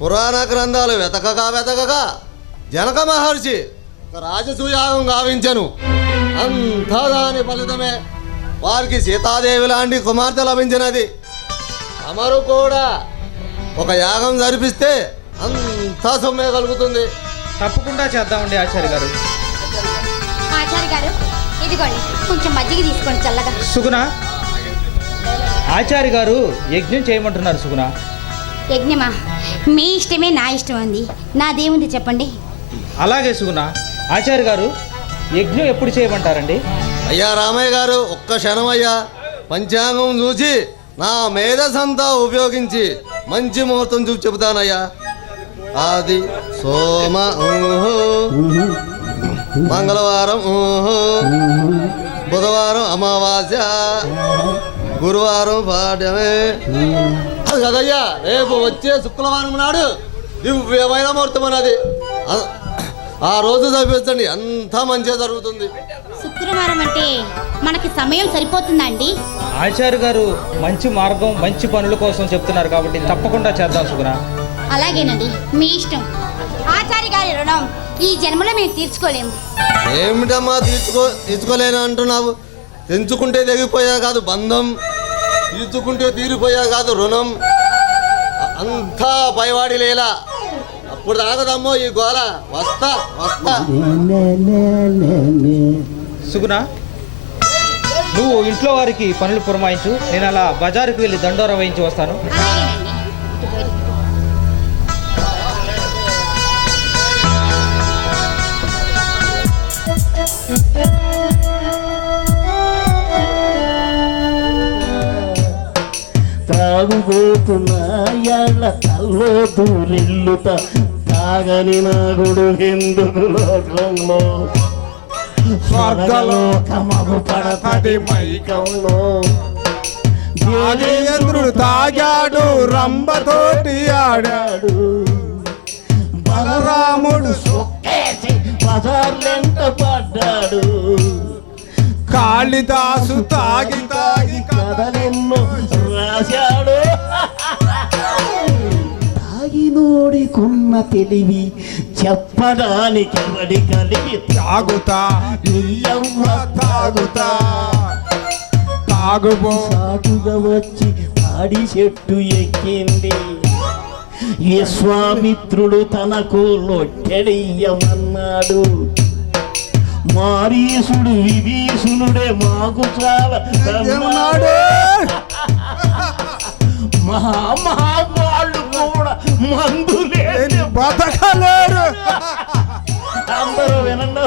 పురాణ గ్రంథాలు వెతకగా జనక మహర్షి ఒక రాజసూయాగం గావించను. అంతా దాని ఫలితమే వారికి సీతాదేవి లాంటి కుమార్తె లభించినది. అమరు కూడా ఒక యాగం జరిపిస్తే అంతా సొమ్మే కలుగుతుంది. తప్పకుండా చేద్దామండి ఆచార్య గారు. ఆచార్య గారు ఇదిగోండి, కొంచెం మజ్జిగ తీసుకోండి చల్లగా. సుగుణ, ఆచార్య గారు యజ్ఞం చేయమంటున్నారు. సుగుణ, యజ్ఞమా? మీ ఇష్టమే నా ఇష్టం అంది. నాదేముంది చెప్పండి. అలాగే సుగుణ. ఆచార్య గారు యజ్ఞం ఎప్పుడు చేయమంటారండి? అయ్యా రామయ్య గారు, ఒక్క క్షణం అయ్యా. పంచాంగం చూసి నా మేధసంతా ఉపయోగించి మంచి ముహూర్తం చూసి చెబుతానయ్యా. ఆది సోమ మంగళవారం, బుధవారం అమావాస్య, గురువారం పాఠ్యమే. అది కదయ్యా, రేపు వచ్చే శుక్రవారం నాడు దివ్యమైన ముహూర్తం అన్నది. ఆ రోజు చదివించండి, అంతా మంచిగా జరుగుతుంది. శుక్రవారం అంటే మనకి సమయం సరిపోతుందండి? ఆచార్య గారు మంచి మార్గం, మంచి పనుల కోసం చెప్తున్నారు కాబట్టి తప్పకుండా చేద్దాం సుగుణ. అలాగేనండి, మీ ఇష్టం. ఆచార్య గారి రుణం ఈ జన్మలో మేము తీర్చుకోలేము. ఏమిటమ్మా తీర్చుకోలేను అంటున్నావు? తెంచుకుంటే తెగిపోయా కాదు బంధం, తీర్చుకుంటే తీరిపోయా కాదు రుణం. అంతా పైవాడి లేలా. అప్పుడు తాగదమ్మో ఈ గోల. వస్తా. సుగుణ, నువ్వు ఇంట్లో వారికి పనులు పురమాయించు. నేను అలా బజారుకు వెళ్ళి దండోర వేయించి వస్తాను. అలాగేనండి. తాగుబోతున్నా ఎళ్ళ తల్లో దూరిల్లుతా తాగని నా గొడుగెందుకు లోకంలో స్వర్గలోకమగు పడతది మైకంలో. దేవేంద్రుడు తాగాడు, రంభతోటి ఆడాడు, బలరాముడు సొక్కేసి బజార్లెంట పడ్డాడు. కాళిదాసు తాగి కథలెన్నో రాశాడు. తాగినోడికున్న తెలివి చెప్పడానికి ఎవడి కలిగి తాగుతా నీయవ్వ తాగుతా తాగుబో సాటుగా వచ్చి తాడి చెట్టు ఎక్కింది. విశ్వామిత్రుడు తనకు లొట్టెడియ్యమన్నాడు. మారీసుడు విభీషణుడే మాకు చాలా మహామహావాళ్ళు కూడా మందులే బతకలేరు. అందరూ వినండి.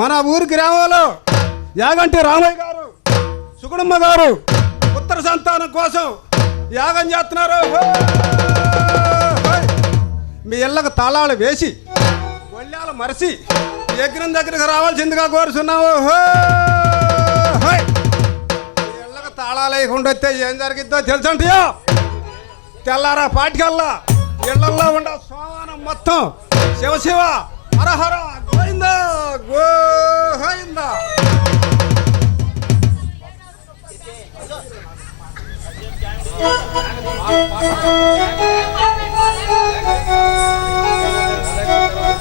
మన ఊరి గ్రామంలో యాగంటి రామయ్య గారు, సుగుణమ్మ గారు ఉత్తర సంతానం కోసం యాగం చేస్తున్నారు. మీ ఇళ్ళకు తాళాలు వేసి ఒళ్ళాలు మరసి యజ్ఞం దగ్గరకు రావాల్సిందిగా కోరుతున్నాము. మీ ఇళ్ళకు తాళాలు వేయకుండా వస్తే ఏం జరిగిద్దో తెలుసంటయో. తెల్లారా పాటికల్లా ఇళ్లల్లో ఉండ సోమానం మొత్తం శివ హరహర గోవిందా గోవిందా.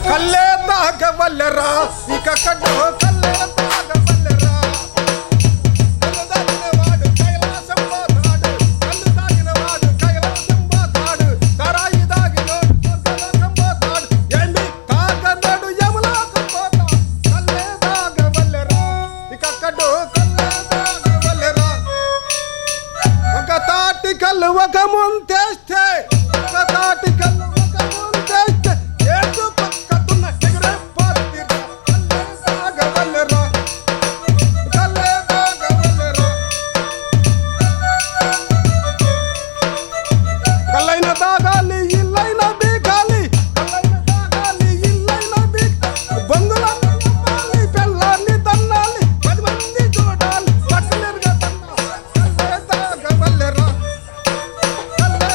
కల్లే తాగవల్లెరా ఇక కడ్డో కల్లే తాగవల్లెరా. కళ్ళు తాగిన వాడు కైలాసం పోతాడు, కళ్ళు తాగిన వాడు కైలాసం పోతాడు, సరాయి తాగినోడు స్వర్గలోకం పోతాడు, ఎండి తాగనడు యమలోకం పోతాడు. కల్లే తాగవల్లెరా ఇక కడ్డో కల్లే తాగవల్లెరా. ఒక తాటి కళ్ళు ఒక ముంతేస్తే, ఒక తాటి కళ్ళు ఒక ముంతేస్తే ఏడు పక్కతున్న ఎగిరే పోతిరా. కల్లే తాగవల్లెరా, కల్లే తాగవల్లెరా. కల్లైన తాగాలి ఇల్లైన బీగాలి, కల్లైన తాగాలి ఇల్లైన బీగాలి. బంధుల పిల్లల్ని పెళ్ళాన్ని తన్నాలి, 10 మంది చూడాలి పట్టలేరుగా తన్నాలి. కల్లే తాగవల్లెరా, కల్లే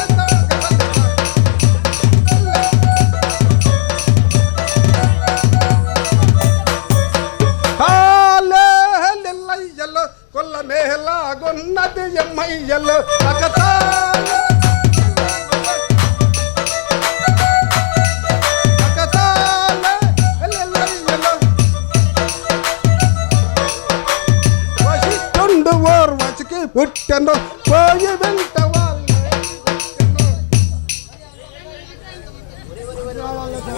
పుట్టెను పోయి వెంట వాళ్ళే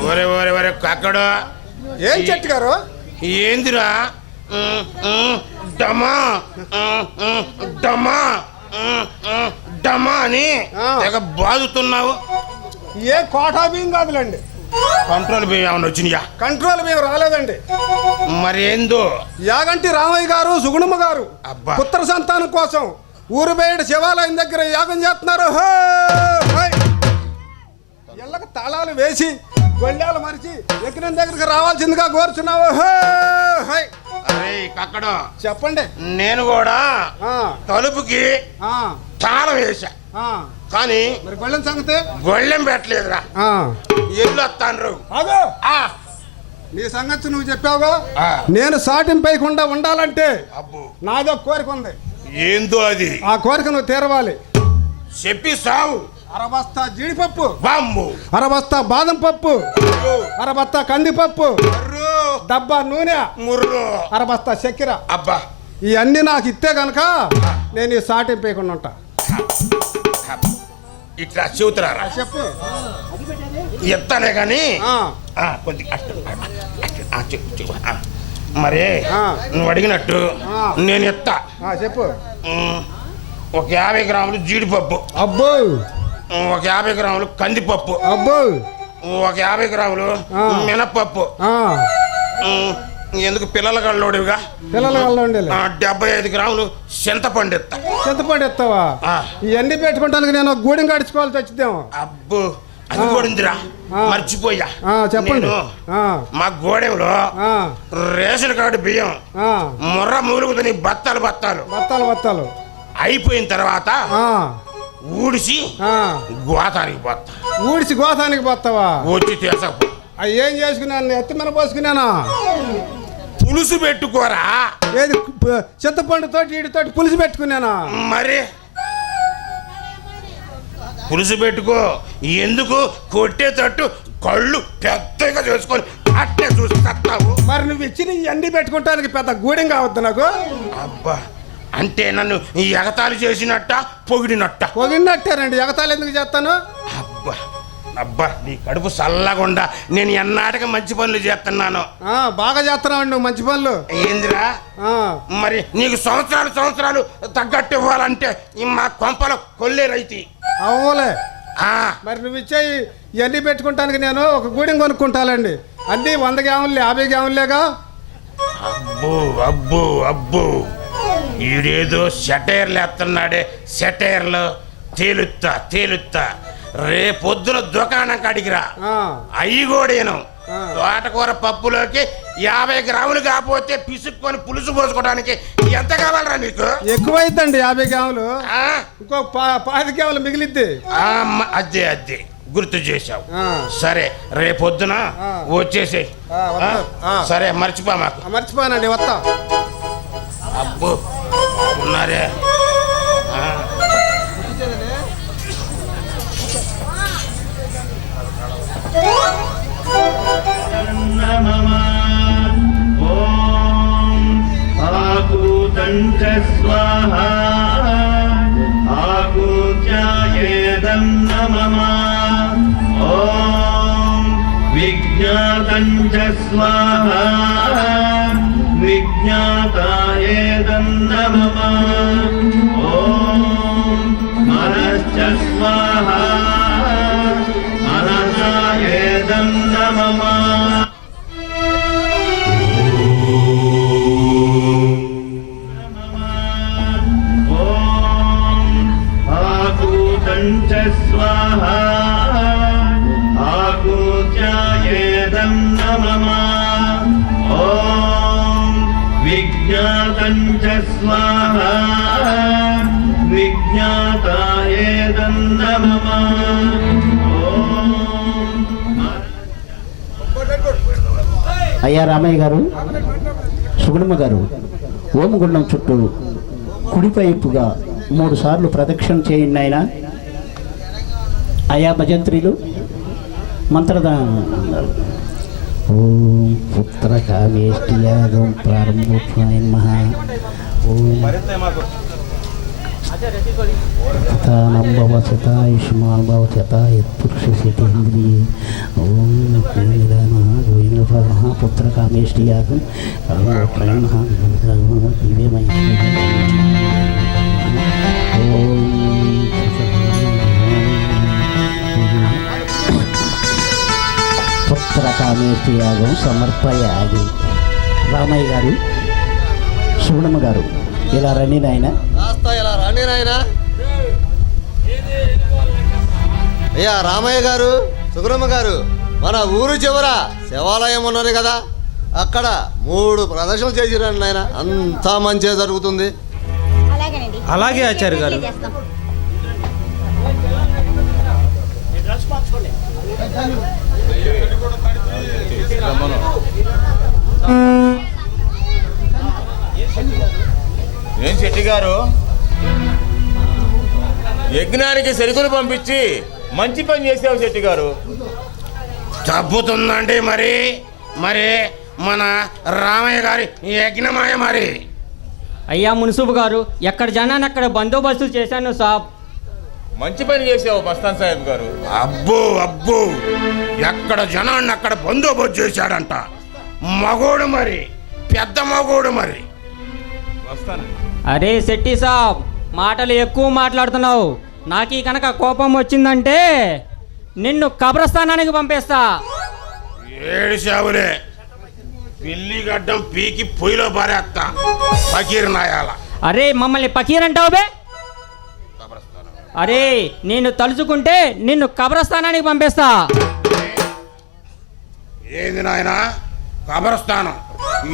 ఒరే ఒరే ఒరే కక్కడు ఏం చెట్టు గారు ఏందిరా డమా డమా డమా అని తెగ బాదుతున్నావు. ఏ కోటా బియ్యం కాదులేండి, కంట్రోల్ బియ్యం ఏమన్నా వచ్చినాయా? కంట్రోల్ బియ్యం రాలేదండి. మరేందో యాగంటి రామయ్య గారు సుగుణమ్మ గారు అబ్బా. పుత్ర సంతానం కోసం ఊరు బయట శివాలయం దగ్గర యాగం చేస్తున్నారు. హో! హై! ఇళ్ళకి తాళాలు వేసి గొళ్ళాలు మరిచి ఎక్కిన దగ్గరికి రావాల్సిందిగా కోరుచున్నావు. హో! హై! అరే కక్కడు చెప్పండి. నేను కూడా ఆ, తలుపుకి ఆ, తాళం వేసా, ఆ. కానీ మరి గొళ్ళెం సంగతి గొళ్ళెం పెట్టలేదురా. ఆ. ఎల్లు వస్తాను. ఆగు. నీ సంగతి నువ్వు చెప్పావుగా. ఆ. నేను సాటింపైకుండా ఉండాలంటే అబ్బో నాదో కోరిక ఉంది. ఏందో అది ఆ కోరిక నువ్వు తీరవాలి. చెప్పి సావు. అరబస్తా జీడిపప్పు, బాంబు అరబస్తా బాదం పప్పు, అరబస్తా కందిపప్పు, అర్రు, డబ్బా నూనె, ముర్రు. అరబస్తా చక్కెర, అబ్బా ఇవన్నీ నాకు ఇస్తే గనక నేను ఈ సాటింపైకుండా ఉంటా. ఇట్లా చెబుతున్నారా? చెప్పు. ఎత్తానే కానీ ఆ, కొద్దిగా మరి ఆ. నువ్వు అడిగినట్టు ఆ. నేను ఎత్తా. ఆ, చెప్పు. ఒక 50 గ్రాములు జీడిపప్పు, అబ్బో ఒక 50 గ్రాములు కందిపప్పు, అబ్బో. ఒక 50 గ్రాములు ఆ. మినపప్పు. ఆ, ఎందుకు పిల్లల కళ్ళోడివిగా పిల్లల వల్ల ఉండేలే. 75 గ్రాములు చింతపండు ఎత్తా. చింతపండు ఎత్తావా? ఆ. ఇవన్నీ పెట్టుకుంటానికి నేను గూడెం కడుచుకోవాల్సి వచ్చిద్దాము. అబ్బో అది కూడా ఆ. మర్చిపోయా. ఆ, చెప్పండి. నేను ఆ, మా గోడెంలో ఆ, రేషన్ కార్డు బియ్యం ఆ. ముర్ర మూలుగుతుంది, బత్తాలు బత్తాలు బత్తాలు బత్తాలు. అయిపోయిన తర్వాత ఆ, ఊడిసి ఆ. గోతానికి పోతా. ఊడిసి గోతానికి పోతావా? వచ్చి తీసకపో. అవి ఏం చేసుకున్నాను? ఎత్తి మీద పోసుకున్నానా? పులుసు పెట్టుకోరా. ఏది చింతపండుతోటి వీడితోటి పులుసు పెట్టుకున్నానా? మరి పులుసు పెట్టుకో. ఎందుకు కొట్టేటట్టు కళ్ళు పెద్దగా చేసుకొని అట్టే చూస్తావు. మరి నువ్వు ఇచ్చిన ఇవన్నీ పెట్టుకుంటానికి పెద్ద గూడెం కావద్దు నాకు. అబ్బా అంటే నన్ను ఈ ఎగతాళి చేసినట్ట పొగిడినట్ట? పొగిడినట్టేనండి. ఎగతాలు ఎందుకు చేస్తాను? అబ్బా అబ్బా నీ కడుపు చల్లకుండా నేను ఎన్నాటికి మంచి పనులు చేస్తున్నాను. ఆ, బాగా చేస్తున్నావండి నువ్వు మంచి పనులు. ఏందిరా? ఆ, మరి నీకు సంవత్సరాలు తగ్గట్టు ఇవ్వాలంటే ఈ మా కొంపలో కొల్లేరైతి. అవ్వలే. ఆ, మరి నువ్వు ఇచ్చే ఇవన్నీ పెట్టుకుంటానికి నేను ఒక గూడెం కొనుక్కుంటానండి. అన్నీ 100 గ్రాములు 50 గ్రాములేగా. అబ్బో అబ్బో అబ్బో ఈడేదో సెటైర్లు ఎత్తున్నాడే. సెటైర్లు తేలుత్తా రేపొద్దున దుకాణం కాడికిరా. ఆ, అయ్యి కూడాను ఆ. తోటకూర పప్పులోకి 50 గ్రాములు కాకపోతే పిసుక్కొని పులుసు పోసుకోవడానికి ఎంత కావాలరా నీకు? ఎక్కువైద్దండి 50 గ్రాములు. ఆ? ఇంకో 10 గ్రాములు మిగిలిద్ది. అదే గుర్తు చేశావు. ఆ. సరే రేపొద్దున ఆ. వచ్చేసేయ్. వస్తా. ఆ. సరే మర్చిపో మాకు. మర్చిపోయానండి, వస్తా. అబ్బో ఉన్నారే. ఆ. ఆకూతంచ స్వాహా ఆకూత్యాయేదం నమః. ఓం విజ్ఞాతంచ స్వాహా విజ్ఞాతాయేదం నమః. ఓం మనశ్చ స్వాహా మనసాయేదం నమః. ఆకూతంచ స్వాహా ఆకూత్యాయేదం నమః. ఓం విజ్ఞాతంచ స్వాహా విజ్ఞాతాయేదం నమః. అయ్యా రామయ్య గారు, సుగుణమ్మ గారు, ఓమగుండం చుట్టూ కుడివైపుగా 3 సార్లు ప్రదక్షిణ చేయండి ఆయన. అయా భజంత్రీలు మంత్రదానం. ఓం పుత్ర కామేష్టియాగం ప్రారంభోక్షాయ నమః. ఓం తానం భవ శతాయుష్మాన్ భవ శతాయత్పురుష శతేంద్రియ ఓం గోవింద పుత్ర కామేష్టి యాగం పుత్ర కామేష్టి యాగం సమర్పయాగి. రామయ్య గారు, సుగుణమ్మ గారు, ఇలా రండి నాయన. కాస్త ఇలా రండి నాయనా. అయ్యా రామయ్య గారు, సుగుణమ్మ గారు, మన ఊరు చివర శివాలయం ఉన్నది కదా, అక్కడ 3 ప్రదర్శనలు చేసిరండి నాయన, అంతా మంచిగా జరుగుతుంది. అలాగేనండి. అలాగే ఆచార్య గారు. చేస్తాం. ఏం శెట్టి గారు, యజ్ఞానికి సరుకులు పంపించి మంచి పని చేసావు శెట్టి గారు. తప్పుతుందండి మరి మరి మన రామయ్య గారి యజ్ఞమాయ మరి. అయ్యా మున్సిపు గారు, ఎక్కడ జనాన్ని అక్కడ బందోబస్తు చేశాను సాబ్. మంచి పని చేసావు మస్తాన్ సాహెబ్ గారు. అబ్బో అబ్బో, ఎక్కడ జనాన్ని అక్కడ బందోబస్తు చేశాడంట. మగోడు మరి, పెద్ద మగోడు మరి. అరే శెట్టి సాబ్, మాటలు ఎక్కువ మాట్లాడుతున్నావు. నాకు ఈ కనుక కోపం వచ్చిందంటే నిన్ను కబ్రస్థానానికి పంపేస్తా. ఏడిసావులే, పిల్లి గడ్డం పీకి పొయ్యిలో పారేస్తా ఫకీర్ నాయాల. అరే మమ్మల్ని పకీర్ అంటావు బే? అరే నేను తలుచుకుంటే నిన్ను కబ్రస్థానానికి పంపేస్తా. ఏంది నాయన కబరస్థానం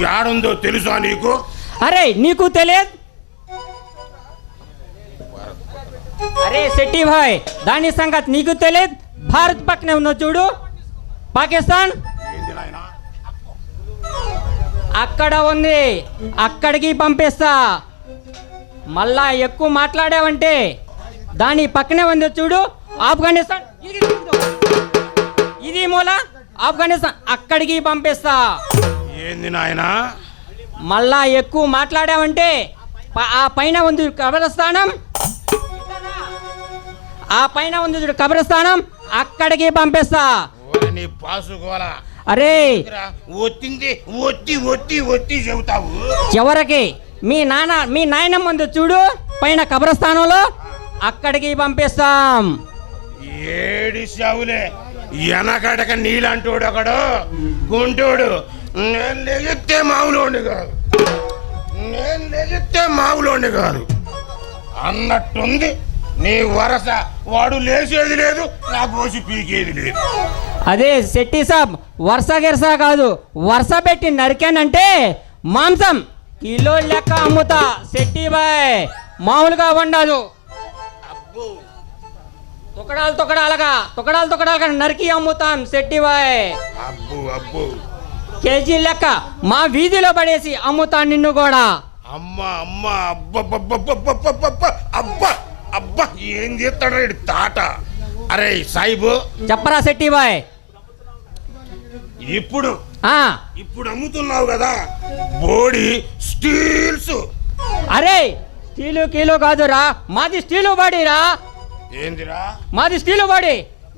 యాడుందో తెలుసా నీకు? అరే నీకు తెలియదు? అరే శెట్టి భాయ్, దాని సంగతి నీకు తెలియదు? భారత్ పక్కనే ఉన్న చూడు పాకిస్తాన్, ఏంది నాయన? అక్కడ ఉంది, అక్కడికి పంపిస్తా. మళ్ళా ఎక్కువ మాట్లాడావంటే దాని పక్కనే ఉంది చూడు ఆఫ్ఘనిస్తాన్, ఇది మూల ఆఫ్ఘనిస్తాన్, అక్కడికి పంపిస్తా. ఏంది నాయన? మళ్ళా ఎక్కువ మాట్లాడావంటే ఆ పైన ఉంది కబ్రస్థానం, ఆ పైన ఉంది చూడు కబ్రస్థానం, అక్కడికి పంపిస్తా. నీ పాసుకోవాలా? అరే ఒత్తింది ఒత్తి ఒత్తి ఒత్తి చెబుతావు. చివరికి మీ నాయనమ్మ ఉంది చూడు పైన కబ్రస్థానంలో, అక్కడికి పంపిస్తాం. ఏడిసావులే, వెనకడక నీళ్ళంటోడు ఒకడు గుంటోడు. నేను లెగిస్తే మామూలోండి కాదు, నేను లెగిస్తే మామూలోండి కాదు అన్నట్టుంది నీ వరస. వాడు లేచేది లేదు, నా పోసి పీకేది లేదు. అదే శెట్టి సాబ్, వరుస గిరస కాదు, వరుస పెట్టి నరికానంటే మాంసం కిలో లెక్క అమ్ముతా శెట్టి బాయ్, మామూలుగా వండదు. తొకడాలుగా నరికి అమ్ముతాం శెట్టి బాయ్. అబ్బు అబ్బు, కేజీ లెక్క మా వీధిలో పడేసి అమ్ముతాను నిన్ను కూడా. అమ్మా అమ్మా, అబ్బబ్బబ్బబ్బబ్బబ్బబ్బ, అబ్బా అబ్బా, ఏం చేస్తాడు వీడు తాట. అరే సాయిబు, చెప్పరా శెట్టి బాయ్. ఇప్పుడు ఆ ఇప్పుడు అమ్ముతున్నావు కదా బోడి స్టీల్స్. అరే స్టీలు కిలో కాదురా, మాది స్టీలు బాడీరా. ఏందిరా? మాది స్టీలు బాడీ.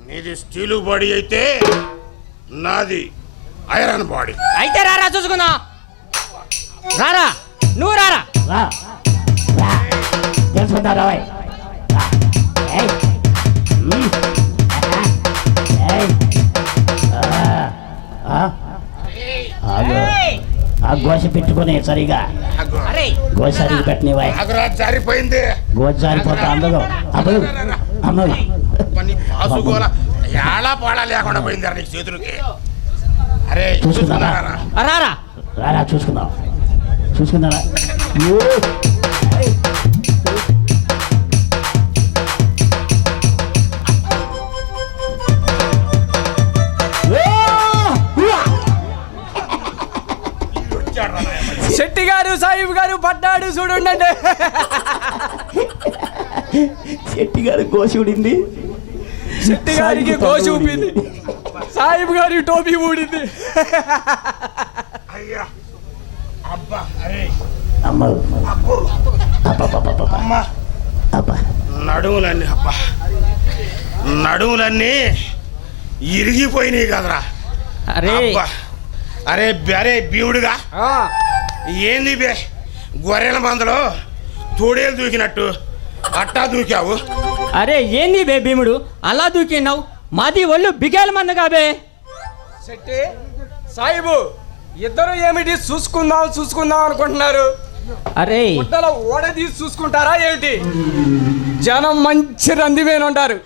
నీది స్టీలు బాడీ అయితే నాది ఐరన్ బాడీ. అయితే రారా చూసుకుందా. రారా, నువ్వు రారా. తెలుసుకుంటారా? ఆ గోస పెట్టుకుని సరిగా అరే గోసరికి పెట్టినవా? జారిపోయింది, గోస జారిపోతా అందదు. అప్పుడు అమ్మవి పాసుకోవాలా ఏళా పాడా లేకుండా పోయింది నీకు చేతులకి. అరే చూసుకున్నారా? రారా రారా చూసుకున్నారా? శెట్టి గారు సాహిబ్ గారు పడ్డాడు చూడండి. శెట్టి గారు గోసి ఊడింది, శెట్టి గారికి గోసి ఊపింది, సాహిబ్ గారి టోపీ ఊడింది. అయ్యా అబ్బా, అరే అమ్మ అబ్బో, అమ్మా అబ్బా నడుములన్నీ అబ్బా నడుములన్నీ ఇరిగిపోయినాయి కదరా. అరే అబ్బా అరే అరే బీవుడుగా ఏంది బే గొర్రెల మందలో తోడేలు దూకినట్టు అట్టా దూకావు. అరే ఏంది బే భీముడు అలా దూకినావు? మాది ఒళ్ళు బిగాల మంద కాబే. శెట్టి సాయిబు ఇద్దరు ఏమిటి చూసుకుందాం అనుకుంటున్నారు? అరే గుడ్డలో ఓడదీసి చూసుకుంటారా ఏమిటి? జనం మంచి రందివేని ఉంటారు,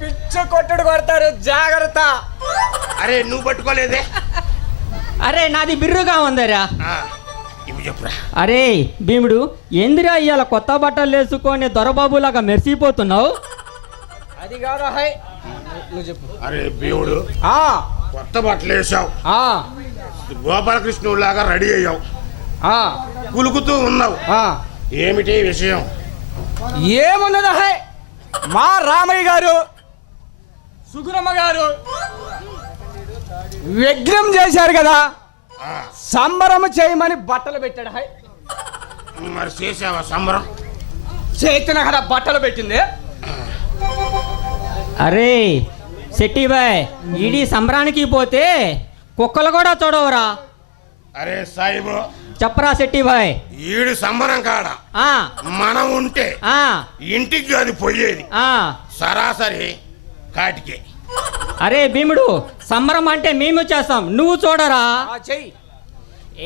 పిచ్చు కొట్టుడు కొడతారు, జాగ్రత్త. అరే నువ్వు పట్టుకోలేదే? అరే నాది బిర్రుగా ఉందరా. ఇవి చెప్పురా. అరే భీముడు ఏందిరా ఇవాళ కొత్త బట్టలు వేసుకొని దొరబాబులాగా మెరిసిపోతున్నావు? అది కాదా హై నువ్వు చెప్పు. అరే బీవుడు ఆ కొత్త బట్టలు వేసావు, ఆ గోపాలకృష్ణులాగా రెడీ అయ్యావు, ఆ కులుకుతూ ఉన్నావు. ఆ ఏమిటి విషయం? ఏమున్నదా హై, మా రామయ్య గారు సుగురమ్మ గారు యజ్ఞం చేశారు కదా, సంబరం చేయమని బట్టలు పెట్టాడు. హై మరి చేసావా సంబరం? చేతిన కదా బట్టలు పెట్టింది. అరే శెట్టి బాయ్ ఈడి సంబరానికి పోతే కుక్కలు కూడా చూడవురా. అరే సాయిబు చెప్పరా శెట్టి బాయ్. ఈడు సంబరం కాడ ఆ మనం ఉంటే ఆ ఇంటికి అది పోయేది ఆ సరాసరి కాటికే. అరే భీముడు సంబరం అంటే మేము చేస్తాం, నువ్వు చూడరా. చెయ్యి.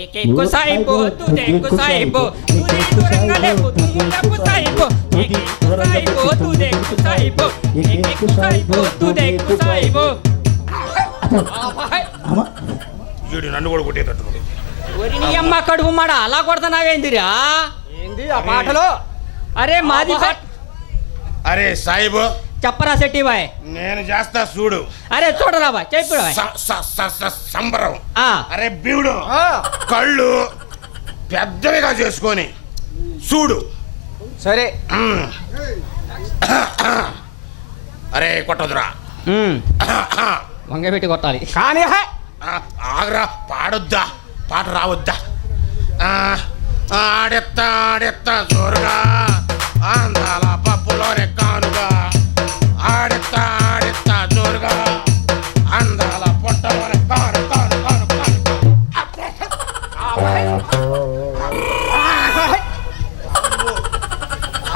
ఏకెక్కు సాయిబు తుదెక్కు సాయిబు తుదెక్కు రంగలేకు తుములకు సాయిబు ఏకెక్కు సాయిబు తుదెక్కు సాయిబు ఏకెక్కు సాయిబు తుదెక్కు సాయిబు. ఈడు నన్ను కూడా కొట్టేటట్టు. ఒరి నీ అమ్మ కడుపు మాడ అలా కొడుతున్నావేందిరా? ఏంది ఆ పాటలో? అరే మాది అరే సాయిబు చెప్పరా శెట్టి బాయ్. నేను చేస్తా చూడు. అరే చూడరా బాయ్ చెప్పురా బాయ్. సంబరం. ఆ అరే బీవుడు కళ్ళు పెద్దవిగా చేసుకొని చూడు. సరే అరే కొట్టదురా. వంగబెట్టి కొట్టాలి. కానీ హై ఆగరా, పాడొద్దా? పాట రావద్దా? ఆడెత్తా ఆడెత్తా జోరుగా అందాల పప్పులోనే కానుగా ఆడెత్తా ఆడెత్తా జోరుగా అందాల పొట్టలోనే కాను కాను కాను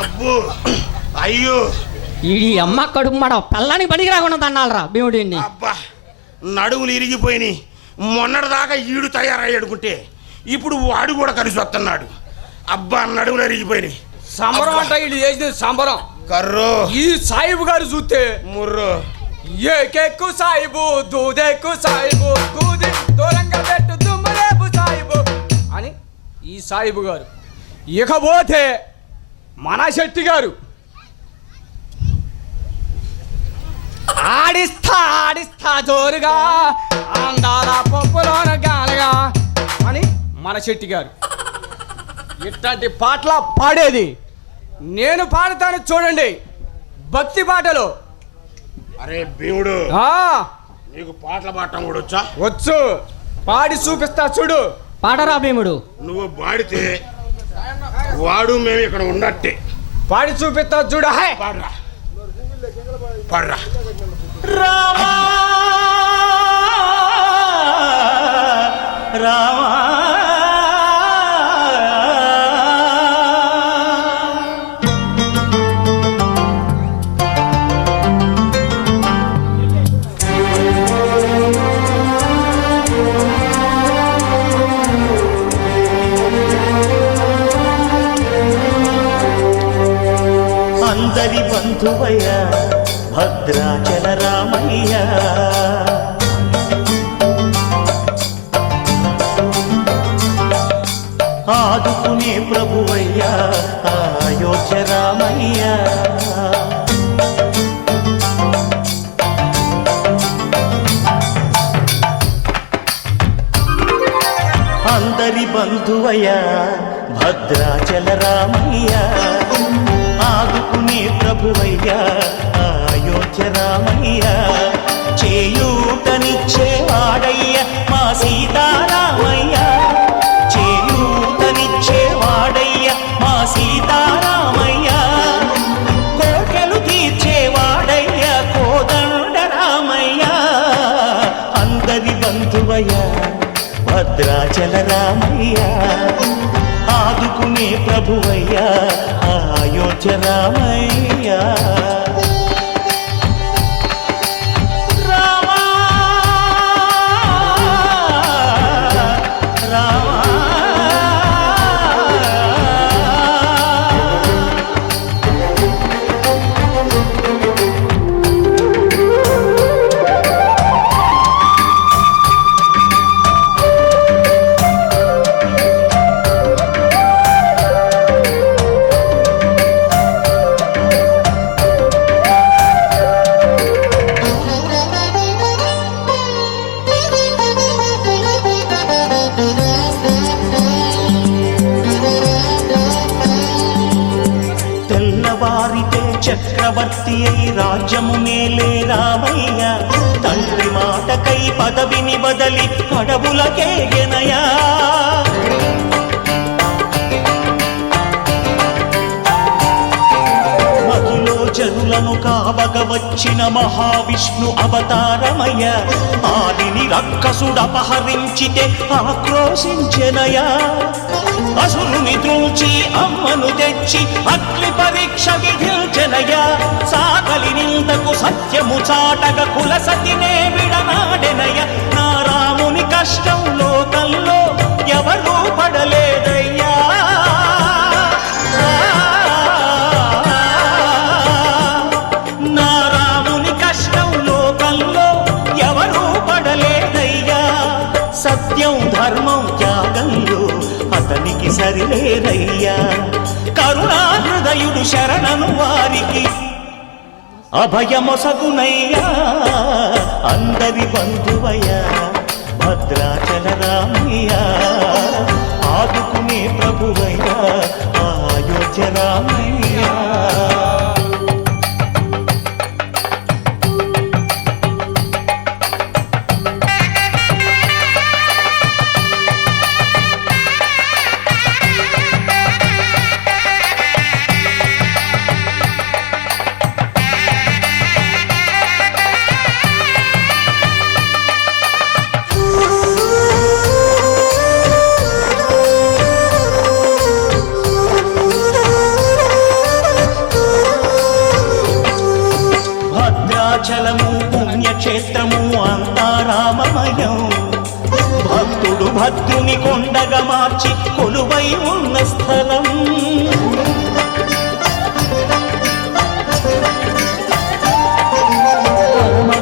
అబ్బో అయ్యో ఈ అమ్మ కడుపు మాడ పిల్లని పనికి రాకుండా అన్నాలరా భీముడిని. అబ్బా నడుములు ఇరిగిపోయినాయి. మొన్నటిదాకా ఈడు తయారయ్యాడుకుంటే ఇప్పుడు వాడు కూడా కలిసి వస్తున్నాడు. అబ్బా నడుములు ఇరిగిపోయినాయి. సంబరం అంట వీళ్ళు చేసింది సంబరం. కర్రో ఈ సాయిబు గారు చూస్తే ముర్రో ఏకెక్కు సాయిబు దూదెక్కు సాయిబు దూది దూరంగా పెట్టు దుమ్మలేపు సాయిబు అని ఈ సాయిబు గారు. ఇకపోతే మన శెట్టి గారు ఆడిస్తా ఆడిస్తా జోరుగా అందాల పప్పులోన గానగా అని మన శెట్టి గారు ఇట్లాంటి పాటల పాడేది. నేను పాడతాను చూడండి భక్తి పాటలు. అరే భీముడు ఆ నీకు పాటలు పాడటం కూడా వచ్చా? వచ్చు, పాడి చూపిస్తా చూడు. పాడరా భీముడు. నువ్వు పాడితే వాడు మేము ఇక్కడ ఉన్నట్టే. పాడి చూపిస్తా చూడు. హై పాడరా పాడరా. రామా రామా అందరి బంధువయ్య భద్రాచల రామయ్య ఆదుకునే ప్రభువయ్య అయోధ్య రామయ్య అందరి బంధువయ్య భద్రాచల రామయ్య ఆదుకునే ప్రభువయ్య అయోధ్య రామయ్య చేయూతనిచ్చేవాడయ్య మా సీతారామయ్య చేయూతనిచ్చేవాడయ్య మా సీతారామయ్య భద్రాచల రామయ్య ఆదుకునే ప్రభువయ్యా అయోధ్య రామయ్య రామా రామా తెల్లవారితే చక్రవర్తి అయి రాజ్యము మేలే రామయ్య తండ్రి మాటకై పదవిని బదలి అడవులకేగెనయా మధులో జనులను కావగ వచ్చిన మహావిష్ణు అవతారమయ్య ఆదిని రక్కసుడపహరించితే ఆక్రోశించెనయా అసురుని త్రూచి అమ్మను తెచ్చి అగ్ని పరీక్ష విధించెనయా సాకలి నిందకు సత్యము చాటగ కులసతినే విడనాడెనయ నా రాముని కష్టం లోకంలో ఎవరూ పడలేదయ్యా నా రాముని కష్టం లోకంలో ఎవరూ పడలేదయ్యా సత్యం ధర్మం త్యాగంలో అతనికి సరిలేరయ్యా కరుణా హృదయుడు శరణను వారికి అభయమొసగునయ్యా అందరి బంధువయ్యా భద్రాచల రామయ్య ఆదుకునే ప్రభువయ్యా అయోధ్య రామయ్య భద్రాచలము పుణ్యక్షేత్రము అంతా రామమయం భక్తుడు భద్రుని కొండగా మార్చి కొలువై ఉన్న స్థలం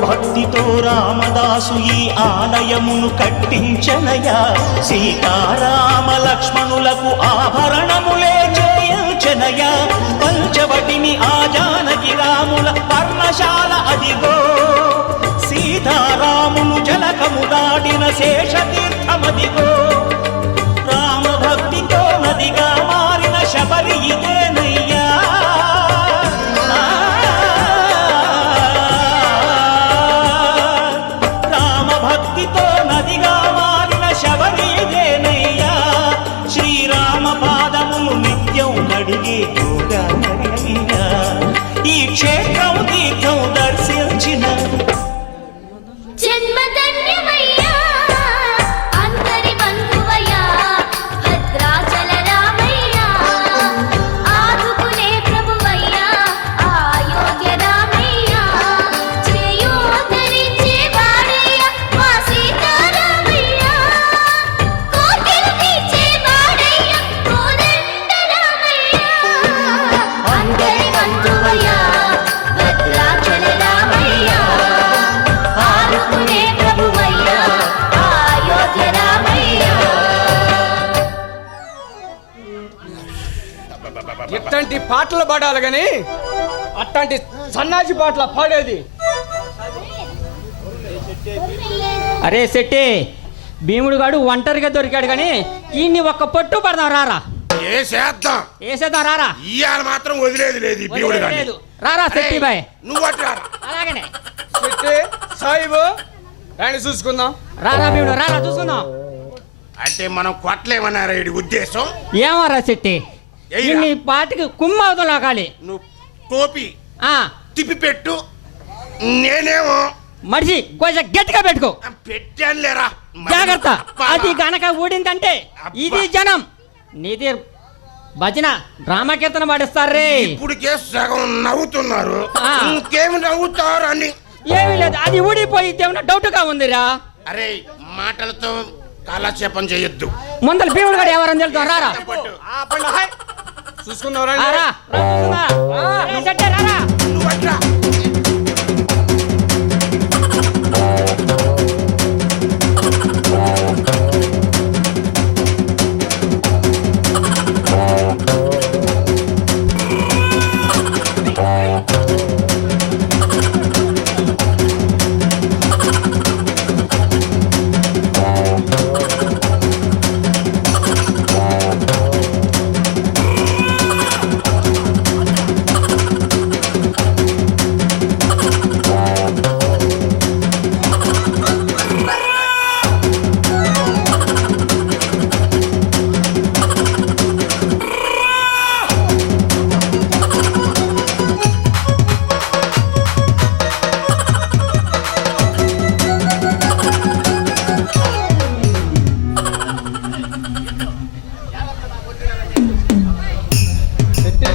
భక్తితో రామదాసు ఈ ఆలయమును కట్టించనయా సీతారామ లక్ష్మణులకు ఆభరణములే చేయించనయా పంచవటిని ఆ జానకి రాముల పర్ణశాల అదిగో సీతారాములు జలకము దాటిన శేషతీర్థమదిగో రామ భక్తితో నదిగా మారిన శబరి ఇదేనయ్యా రామ భక్తితో నదిగా మారిన శబరి ఇదేనయ్యా శ్రీరామ పాదములు నిత్యం కడిగే యోగానయ్యా ఈ క్షేత్రం తీర్థం దర్శించిన జన్మధన్యమయ్యా అందరి బంధువయ్యా భద్రాచల రామయ్య ఆదుకునే ప్రభువయ్యా అయోధ్య రామయ్య చేయూతనిచ్చే వాడయ్యా మా సీతారామయ్య కోర్కెలు తీర్చే వాడయ్యా కోదండ రామయ్య అందరి బంధువయ్యా భద్రాచల రామయ్య ఆదుకునే ప్రభువయ్యా అయోధ్య రామయ్య ఇట్లాంటి పాటలు పాడాలి కానీ అట్లాంటి సన్నాసి పాటలు పాడేది అరే శెట్టి భీముడు గాడు ఒంటరిగా దొరికాడు కానీ ఈయన్ని ఒక్క పట్టు పడదాం రారా వేసేద్దాం రారా ఇవాళ మాత్రం వదిలేదు లేదు ఈ భీముడు గాని. లేదు. రారా శెట్టి బాయ్ నువ్వు అట్లా రా. అలాగనే చెట్టే సాయిబు రాని చూసుకుందాం రారా భీముడు రారా చూసుకుందాం అంటే మనం కొట్టలేమన్నారా ఈ ఉద్దేశం ఏమరా శెట్టి ఎయ్యిరా. ఈయన్ని పాటికి కుమ్మవుతూ లాగాలి నువ్వు టోపీ ఆ తిప్పి పెట్టు నేనేమో మడిచి కొంచెం గట్టిగా పెట్టుకో పెట్టానులేరా జాగ్రత్త. అది గనక ఊడిందంటే ఇది జనం నీది భజన డ్రామా కీర్తన పాడిస్తారే. ఇప్పుడుకే సగం నవ్వుతున్నారు, ఆ. ఇంకేమి నవ్వుతారు అని. ఏమీ లేదు, అది ఊడిపోయిద్ది ఏమన్నా డౌట్గా ఉందిరా. అరే మాటలతో కాలక్షేపం చేయొద్దు. ముందర భీముడు గారు ఎవరని తెలుసు రారా. చూసుకున్నారా ఆ, రా, రా, చూసుకుందా. ఏ, సెట్టే, రారా. నువ్వు అట్లా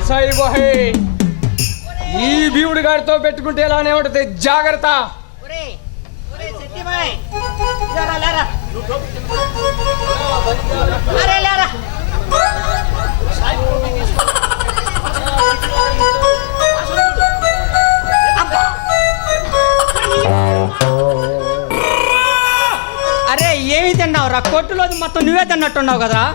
సాయిబు హే, ఈ భీముడి గారితో పెట్టుకుంటే ఇలానే ఉంటుంది, జాగ్రత్త. అరే ఏమి తిన్నావు రా? కొట్టులో మొత్తం నువ్వే తిన్నట్టున్నావు కదరా.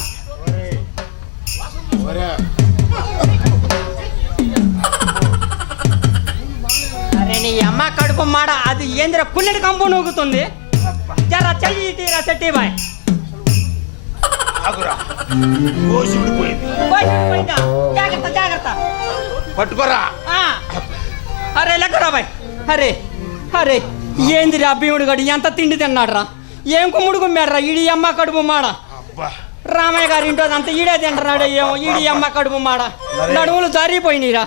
అరే నీ అమ్మ కడుపు మాడ, అది ఏందిరా పుల్లెడి కంపు నూగుతుంది. జరా చెయ్యి తీరా సెట్టి బాయ్. ఆగురా, కోసి ఊడిపోయింది. పోయిందా? జాగ్రత్త జాగ్రత్త. పట్టుకోరా. ఆ. అరే లెక్కరా బాయ్. అరే అరే ఏందిరా భీముడు గడి ఎంత తిండి తిన్నాడు రా? ఏం కుమ్ముడు కుమ్మాడు రా ఈడి అమ్మ కడుపు మాడ. అబ్బా, రామయ్య గారి ఇంట్లో అంత ఈడే తింటున్నాడు. ఏమో ఈడి అమ్మ కడుపు మాడ. నడుములు జారిపోయినాయిరా.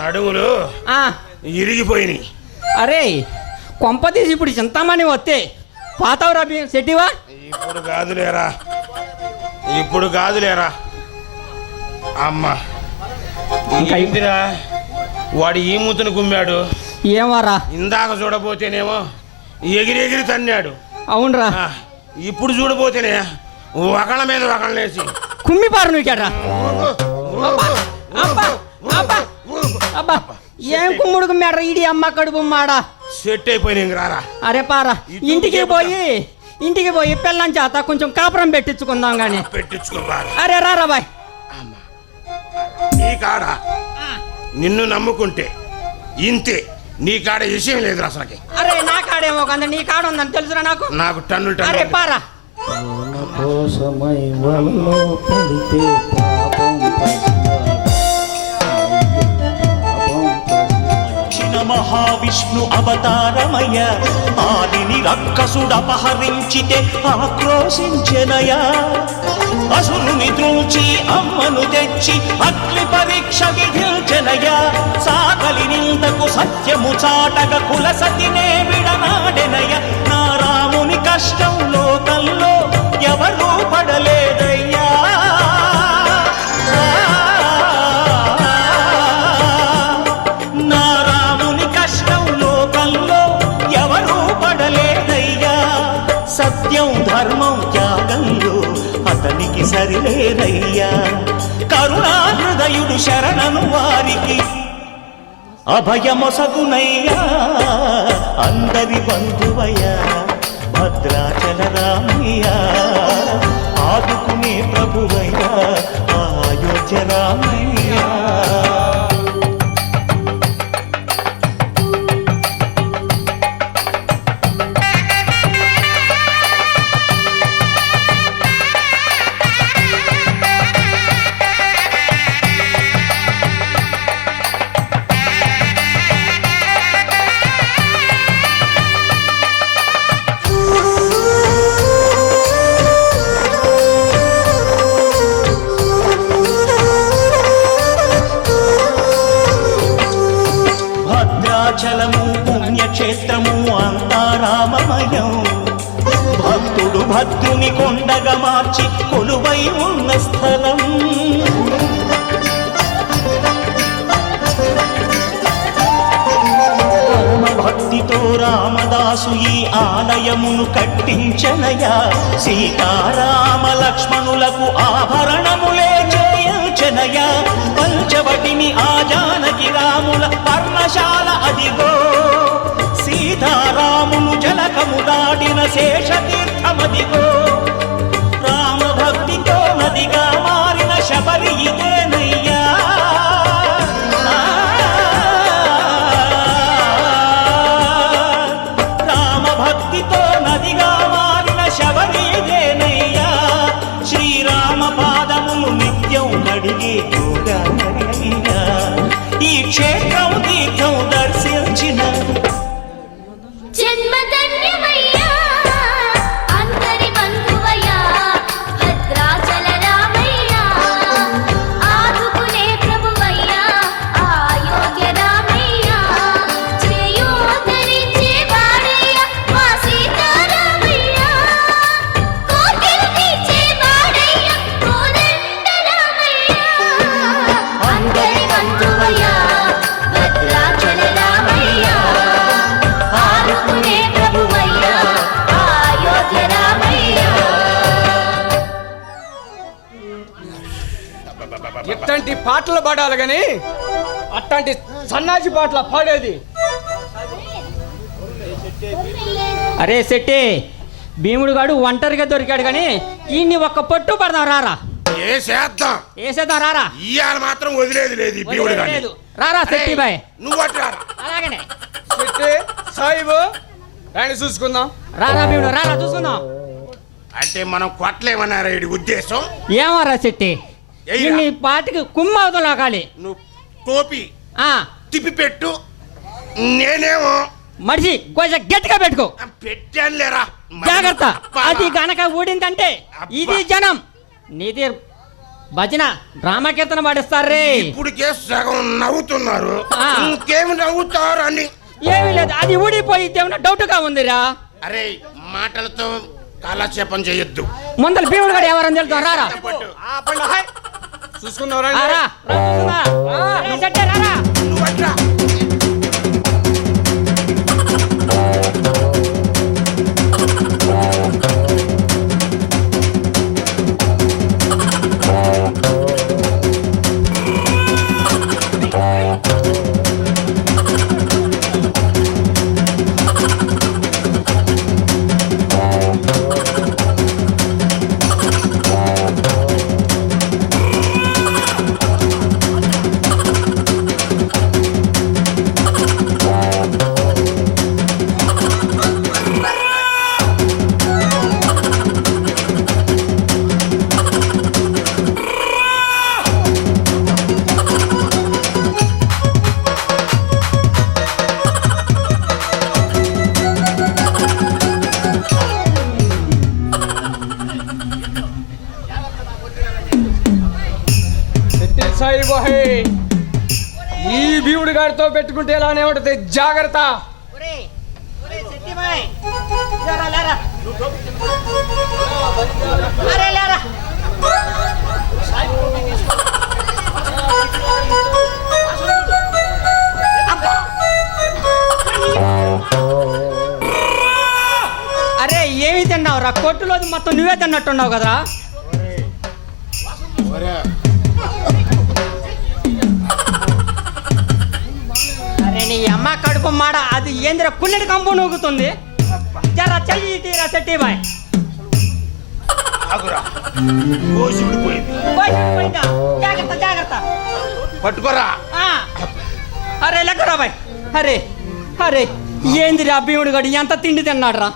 నడుములు ఆ. ఇరిగిపోయినాయి. అరే కొంపతీసి ఇప్పుడు చింతామణి వస్తే పాతావురా సెట్టివా? ఇప్పుడు కాదులేరా, ఇప్పుడు కాదులేరా. అమ్మ ఇందిరా, వాడు ఈ మూతను గుమ్మాడు. ఏమారా? ఇందాక చూడబోతేనేమో ఎగిరి ఎగిరి తన్నాడు. అవునరా. ఇప్పుడు చూడబోతేనే ఒకళ్ళ మీద ఒకళ్ళేసి కుమ్మిపారు నువ్వుకేట్రా. అబ్బా ఏం కుమ్ముడు కుమ్మాడ్రా ఈడి అమ్మ కడుపు మాడా. సెట్ అయిపోయినాయి రారా. అరే పారా, ఇంటికి పోయి పిల్లం చేత కొంచెం కాపురం పెట్టించుకుందాం గాని. పెట్టించుకోరా. అరే రారా బాయ్. నీ కాడ నిన్ను నమ్ముకుంటే ఇంతే, నీ కాడ విషయం లేదు అసలుకి. అరే నా కాడేమో కదా, నీ కాడ ఉందని తెలుసురా నాకు. నాకు టన్నులు అరే టన్నులు. పారా. కోసమై వలలో పడితే పాపం మహావిష్ణు అవతారమయ, ఆదిని రక్కసుడపహరించితే ఆక్రోశించెనయా. అసురుని ద్రోచి అమ్మను తెచ్చి అగ్ని పరీక్ష విధించెనయా. సాకలి నిందకు సత్యము చాటగ కుల సతినే విడనాడెనయ. నా రాముని కష్టం లోకంలో ఎవరూ పడలేదయ్యా. సత్యం ధర్మం త్యాగంలో అతనికి సరిలేదయ్యా. కరుణా హృదయుడు శరణను వారికి అభయమొసగునయ్యా. అందరి బంధువయ్యా భద్రాచల రామయ్య, ఆదుకునే ప్రభువయ్యా అయోధ్య రామయ్య. భద్రాచలము పుణ్యక్షేత్రము అంతా రామమయం. భక్తుడు భద్రుని కొండగా మార్చి కొలువై ఉన్న స్థలం. భక్తితో రామదాసు ఈ ఆలయమును కట్టించనయా. సీతారామ లక్ష్మణులకు ఆభరణములే చేయించనయా. పంచవటిని ఆ జానకి రాముల పర్ణశాల అదిగో. సీతారాములు జలకము దాటిన శేషతీర్థమదిగో. రామ భక్తితో నదిగా మారిన శబరి ఇదేనయ్యా. రామ భక్తితో నదిగా మారిన శబరి ఇదేనయ్యా. శ్రీరామ పాదములు నిత్యం నడిగే గోదావరియా. ఈ క్షేత్రం తీర్థం దర్శించిన జన్మధన్యమయ్యా అందరి బంధువయ్యా భద్రాచల రామయ్యా ఆదుకునే ప్రభువయ్యా అయోధ్య రామయ్యా చేయూతనిచ్చే వాడయ్యా మా సీతారామయ్యా కోర్కెలు తీర్చే వాడయ్యా కోదండ రామయ్యా అందరి బంధువయ్యా భద్రాచల రామయ్యా ఆదుకునే ప్రభువయ్యా అయోధ్య రామయ్యా. ఇట్లాంటి పాటలు పాడాలి కానీ అట్లాంటి సన్నాసి పాటలు పాడేది. అరే శెట్టి, భీముడు గాడు ఒంటరిగా దొరికాడు కానీ ఈయన్ని ఒక్క పట్టు పడదాం రారా. వేసేద్దాం వేసేద్దాం రారా. ఇవాళ మాత్రం వదిలేదు లేదు ఈ భీముడు గాని. లేదు రారా శెట్టి బాయ్. నువ్వు అట్లా అలాగనే చెట్టే సాయిబు రాని చూసుకుందాం. రారా భీముడు రారా చూసుకుందాం. అంటే మనం కొట్టలేమన్నారా ఈ ఉద్దేశం? ఏమరా శెట్టి, ఎయ్యిరా. ఇన్ని పాటికి కుమ్మవుతం లాగాలి. నువ్వు టోపీ ఆ తిప్పి పెట్టు, నేనేమో మడిచి కొంచెం గట్టిగా పెట్టుకో. పెట్టాను లేరా. జాగ్రత్త, అది గనక ఊడిందంటే ఇది జనం నీది భజన డ్రామాకీర్తన పాడిస్తారే. ఇప్పుడుకే సగం నవ్వుతున్నారు, ఆ. ఇంకేమి నవ్వుతారు అని. ఏమీ లేదు, అది ఊడిపోయి ఏమన్నా డౌట్గా ఉందిరా. అరే మాటలతో కాలక్షేపం చేయొద్దు. ముందర భీముడు గారు ఎవరని తెలుసు రారా. పట్టు. చూసుకుందాం ఆ, రండి. రా, రా, చూసుకుందా. ఈ సెట్టే రారా. నువ్వు అట్లా చెట్టే సాయిబు హే, ఈ భీముడి గారితో పెట్టుకుంటే ఎలానే ఉంటుంది, జాగ్రత్త. అరే ఏమి తిన్నావు రా, కొట్టులో మొత్తం నువ్వే తిన్నట్టున్నావు కదరా. అరే నీ అమ్మ కడుపు మాడ, అది ఏందిరా కుల్లెడి కంపు నూగుతుంది. జరా చెయ్యి తీరా సెట్టి బాయ్. ఆగురా, కోసి ఊడిపోయింది. జాగ్రత్త జాగ్రత్త. పట్టుకోరా. ఆ. అరే లెక్కరా బాయ్. అరే అరే ఏందిరా భీముడు గడి ఎంత తిండి తిన్నాడు రా,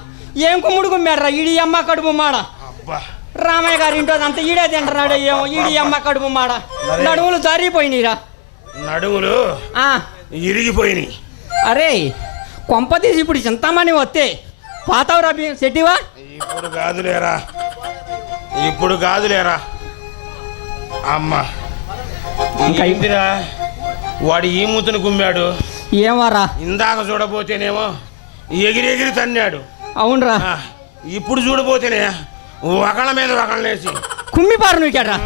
ఏం కుమ్ముడు కుమ్మాడు ఈడి అమ్మ కడుపు మాడ. అబ్బా, రామయ్య గారి ఇంట్లో అంత ఈడే తింటున్నాడు ఏమో, ఈడి అమ్మ కడుపు మాడ. నడుములు జారిపోయినాయిరా. నడుములు ఆ. ఇరిగిపోయినాయి. అరే కొంప తీసి ఇప్పుడు చింతామణి వస్తే పాతావురా సెట్టివా. ఇప్పుడు కాదులేరా, ఇప్పుడు కాదులేరా. అమ్మ ఇంకా ఇందిరా, వాడు ఈ మూతను కుమ్మాడు. ఏమోరా. ఇందాక చూడబోతేనేమో ఎగిరి ఎగిరి తన్నాడు. అవునరా. ఇప్పుడు చూడబోతేనే ఒకళ్ళ మీద ఒకళ్ళేసి కుమ్మిపారు నువ్వు కేట్రా.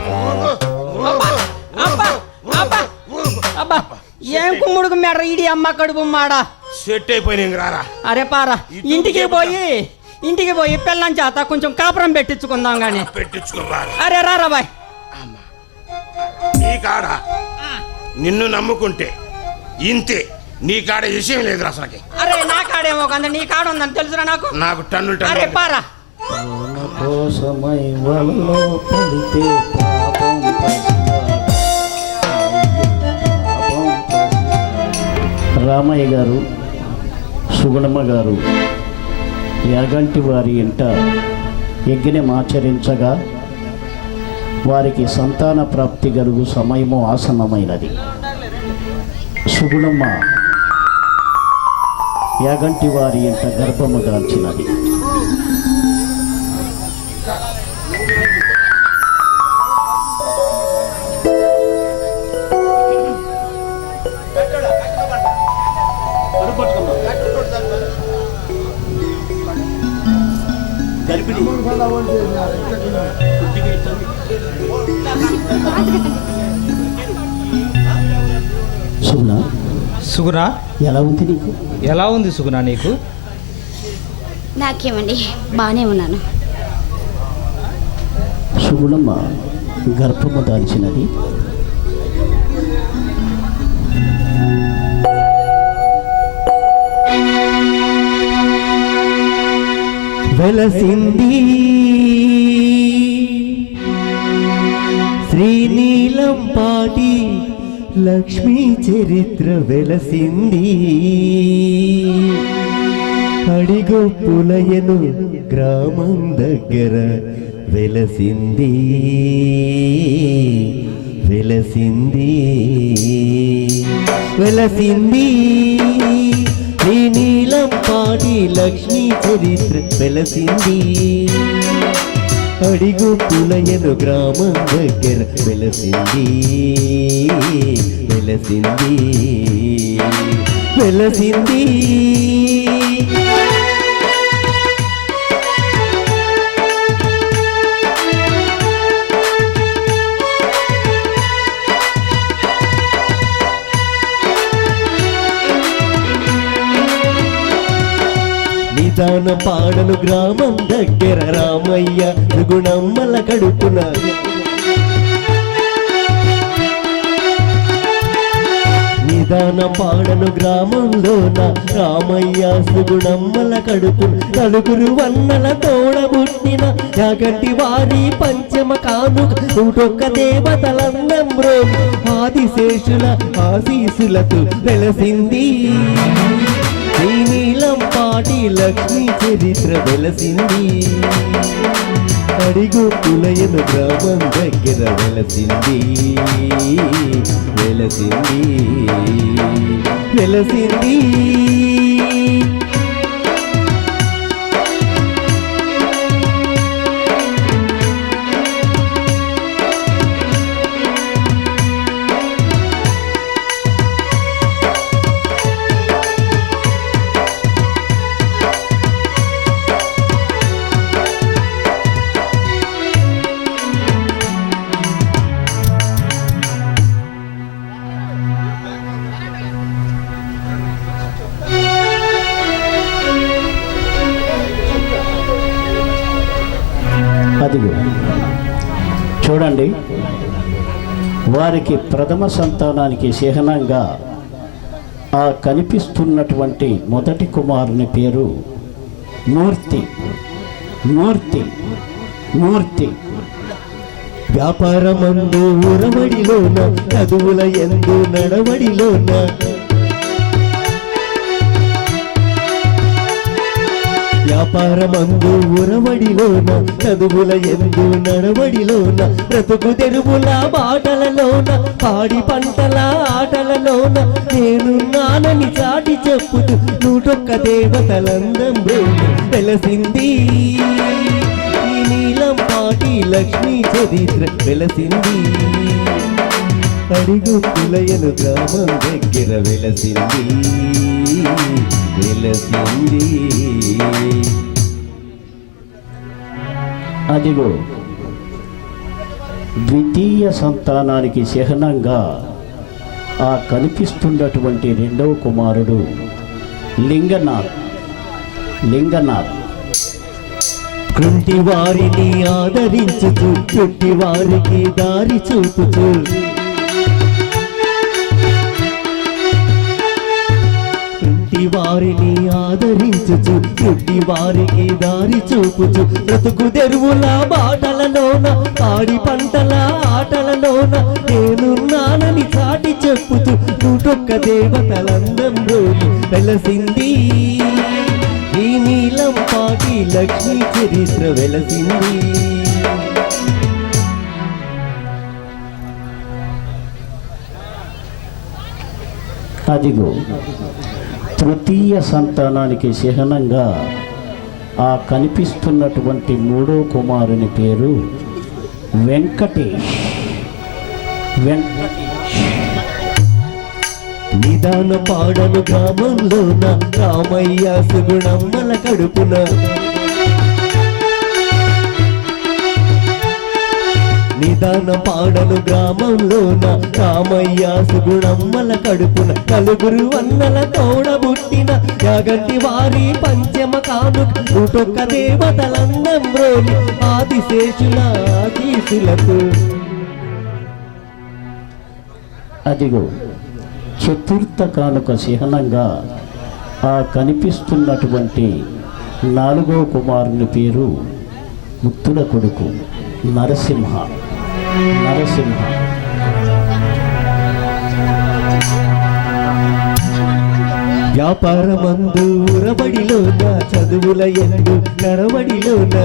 అబ్బా అబ్బా అబ్బా ఏం కుమ్ముడు కుమ్మాడ్రా ఈడి అమ్మ కడుపు మాడా. సెట్ అయిపోయినాయి ఇంక రారా. అరే పారా, ఇంటికి పోయి పిల్లని చేత కొంచెం కాపురం పెట్టించుకుందాం గాని. పెట్టించుకోబారా. అరే రారా బాయ్. నీ కాడ నిన్ను నమ్ముకుంటే ఇంతే, నీ కాడ విషయం లేదు అసలుకి. అరే నా కాడేమో కదా, నీ కాడ ఉందని తెలుసురా నాకు. నాకు టన్నులు అరే పారా. కోసమై వలలో పడితే పాపం రామయ్య గారు, సుగుణమ్మ గారు యాగంటి వారి ఇంట యజ్ఞం ఆచరించగా వారికి సంతాన ప్రాప్తి కలుగు సమయము ఆసన్నమైనది. సుగుణమ్మ యాగంటి వారి ఇంట గర్భము దాల్చినది. సుగుణ ఎలా ఉంది నీకు? ఎలా ఉంది సుగుణ నీకు? నాకేమండి, బాగానే ఉన్నాను. సుగుణమ్మ గర్భము దాల్చినది. వెలసింది శ్రీనీలం పాటి లక్ష్మీ చరిత్ర వెలసింది. అడిగొప్పులయను గ్రామం దగ్గర వెలసింది వెలసింది వెలసింది శ్రీనీలం పాటి లక్ష్మీ చరిత్ర వెలసింది. అడిగు పులయను గ్రామం దగ్గర వెలసింది వెలసింది వెలసింది. నిదాన పాడను గ్రామం దగ్గర రామయ్య సుగుణమ్మల కడుపున. నిదాన పాడను గ్రామంలోన రామయ్య సుగుణమ్మల కడుపున. నలుగురు వన్నల తోడబుట్టిన యాగంటి వారి పంచమ కానుక 101 దేవతలందరూ ఆదిశేషుల ఆశీసులతో వెలసింది. నీలం పాటి లక్ష్మీ చరిత్ర వెలసింది. అడిగు పులయను గ్రామం దగ్గర వెలసింది వెలసింది వెలసింది. అదిగో చూడండి, వారికి ప్రథమ సంతానానికి చిహ్నంగా ఆ కనిపిస్తున్నటువంటి మొదటి కుమారుని పేరు మూర్తి. మూర్తి మూర్తి వ్యాపారమందు ఉరవడిలోన చదువుల ఎందు నడవడిలోన. వ్యాపారమందు ఉరవడిలోన చదువుల ఎందు నడవడిలోన. బ్రతుకు తెరువుల బాటలలోన పాడి పంటల ఆటలలోన నేను నానని చాటి చెప్పుతూ 101 దేవతలందరూ వెలసింది. ఈ నీలం పాటి లక్ష్మీ చరిత్ర వెలసింది. అడిగు పులయను గ్రామం దగ్గర వెలసింది వెలసింది. అదిగో ద్వితీయ సంతానానికి చిహ్నంగా ఆ కనిపిస్తున్నటువంటి రెండవ కుమారుడు లింగనాథ్. కుంటి వారిని ఆదరించుచు కుంటి వారికి దారి చూపుచు కుంటి వారిని ఆదరించుచు కుంటి వారికి దారి చూపుచు బ్రతుకు తెరువుల బాటలలోన పాడి పంటల ఆటలలోన నేనున్నానని చాటి చెప్పుతూ నూటొక్క దేవతలందం రోజు వెలసింది ఈ నీలం పాటి లక్ష్మీ చరిత్ర వెలసింది. అదిగో తృతీయ సంతానానికి చిహ్నంగా ఆ కనిపిస్తున్నటువంటి మూడో కుమారుని పేరు వెంకటేష్. నిదాన పాడను గ్రామంలోన రామయ్య సుగుణమ్మల కడుపున నిదాన పాడను గ్రామంలోన రామయ్య సుగుణమ్మల కడుపున నలుగురు అన్నల తోడబుట్టిన యాగంటి వారి పంచమ కాను నూటొక్క దేవతలందం రోలి ఆదిశేషుల ఆశీసులకు. అదిగో చతుర్థ కానుక చిహ్నంగా ఆ కనిపిస్తున్నటువంటి నాలుగో కుమారుని పేరు ముత్తుల కొడుకు నరసింహ. వ్యాపారమందు ఉరబడిలోన చదువుల ఎందు నడవడిలోన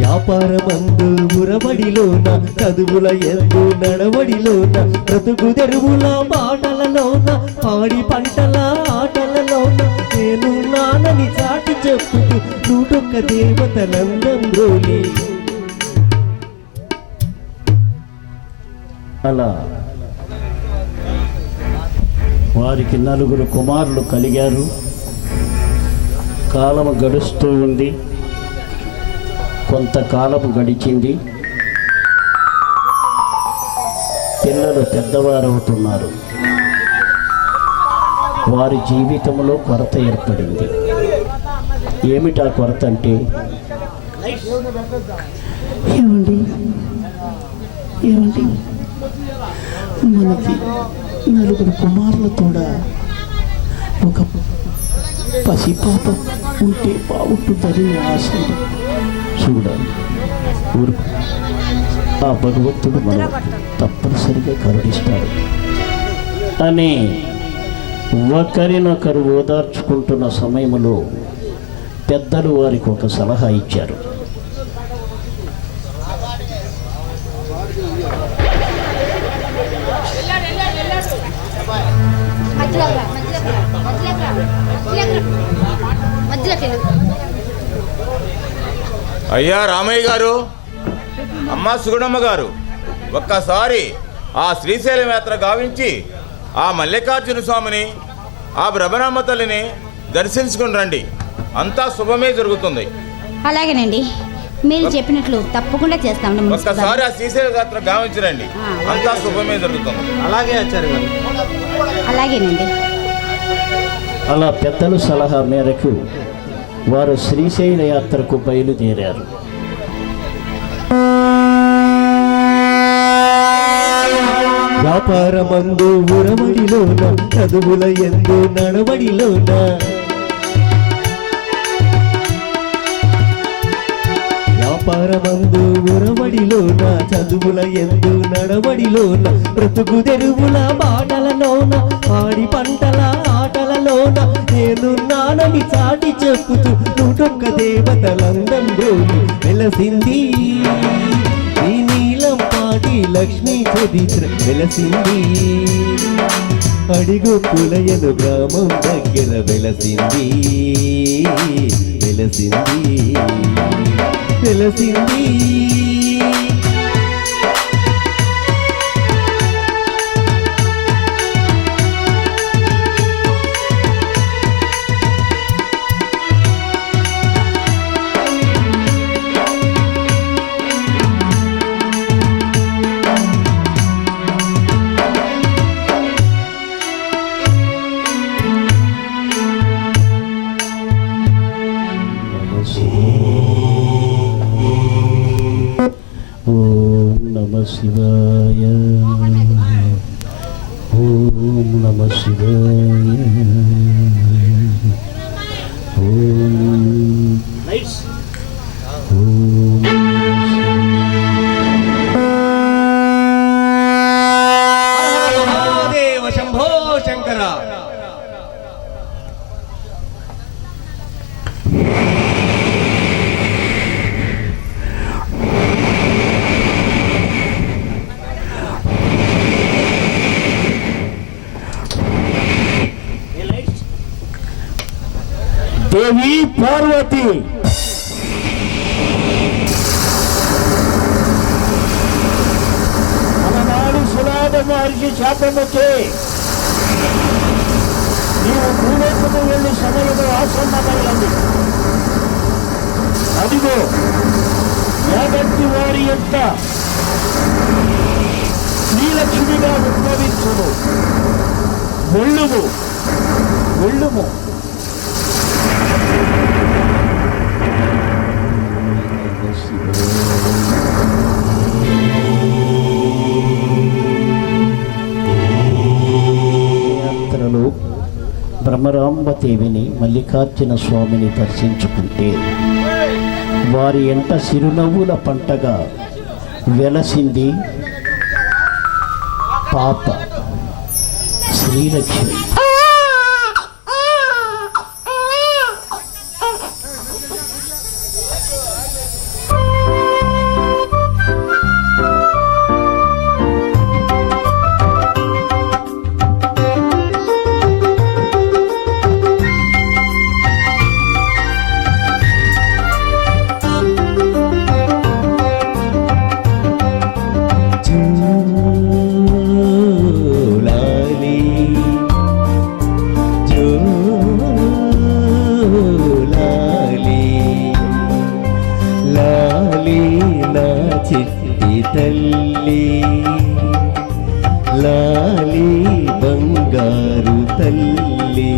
వ్యాపారమందు ఉరబడిలోన చదువుల ఎందు నడవడిలోన బ్రతుకు తెరువుల బాటలలోన పాడి పంటల ఆటలలోన నేను నానని చాటి చెప్పుతూ నూటొక్క దేవతలందం రోలి. అలా వారికి నలుగురు కుమారులు కలిగారు. కాలము గడుస్తూ ఉంది. కొంతకాలము గడిచింది. పిల్లలు పెద్దవారవుతున్నారు. వారి జీవితంలో కొరత ఏర్పడింది. ఏమిటా కొరత అంటే, ఏమండి మనకి నలుగురు కుమారులు కూడా ఒక పసిపాప ఉంటే బాగుంటుందని ఆశ. చూడాలి ఊరుకు. ఆ భగవంతుడు మనం తప్పనిసరిగా కరుణిస్తాడు అని ఒకరినొకరు ఓదార్చుకుంటున్న సమయంలో పెద్దలు వారికి ఒక సలహా ఇచ్చారు. అయ్యా రామయ్య గారు, అమ్మ సుగుణమ్మ గారు, ఒక్కసారి ఆ శ్రీశైలం యాత్ర గావించి ఆ మల్లికార్జున స్వామిని ఆ బ్రహ్మరామ తల్లిని దర్శించుకుని రండి. అంతా శుభమే జరుగుతుంది. అలాగేనండి, మీరు చెప్పినట్లు తప్పకుండా చేస్తాం. ఒక్కసారి ఆ శ్రీశైలం యాత్ర గావించరండి, అంతా శుభమే జరుగుతుంది. అలాగే ఆచార్య గారు. అలాగేనండి. అలా పెద్దల సలహా మేరకు వారు శ్రీశైల యాత్రకు బయలుదేరారు. వ్యాపారమందు ఉరవడిలోన చదువుల ఎందు నడవడిలోన వ్యాపారమందు ఉరవడిలోన చదువుల ఎందు నడవడిలోన బ్రతుకు తెరువుల బాటలలోన పాడి పంటల ఆటలలోన నేను నానని చాటి చెప్పుతూ నూటొక్క దేవతలందం రోజు వెలసింది ఈ నీలం పాటి లక్ష్మీ చరిత్ర వెలసింది. అడిగు పులయను గ్రామం దగ్గర వెలసింది వెలసింది. ఓం నమ శివాయ. ఓం దేవ శంభో శంకర. దేవి పార్వతి, అలనాడు సునాద మహర్షి శాపముకే నీవు భూలోకము వెళ్ళి సమయము ఆసన్నమైనది. అదిగో యాగంటి వారి యొక్క శ్రీలక్ష్మిగా ఉద్భవించును. వెళ్ళుము వెళ్ళుము. యాత్రలో బ్రహ్మరాంబదేవిని మల్లికార్జున స్వామిని దర్శించుకుంటే వారి ఎంట సిరునవ్వుల పంటగా వెలసింది పాప శ్రీలక్ష్మి. తల్లి లాలి బంగారు తల్లి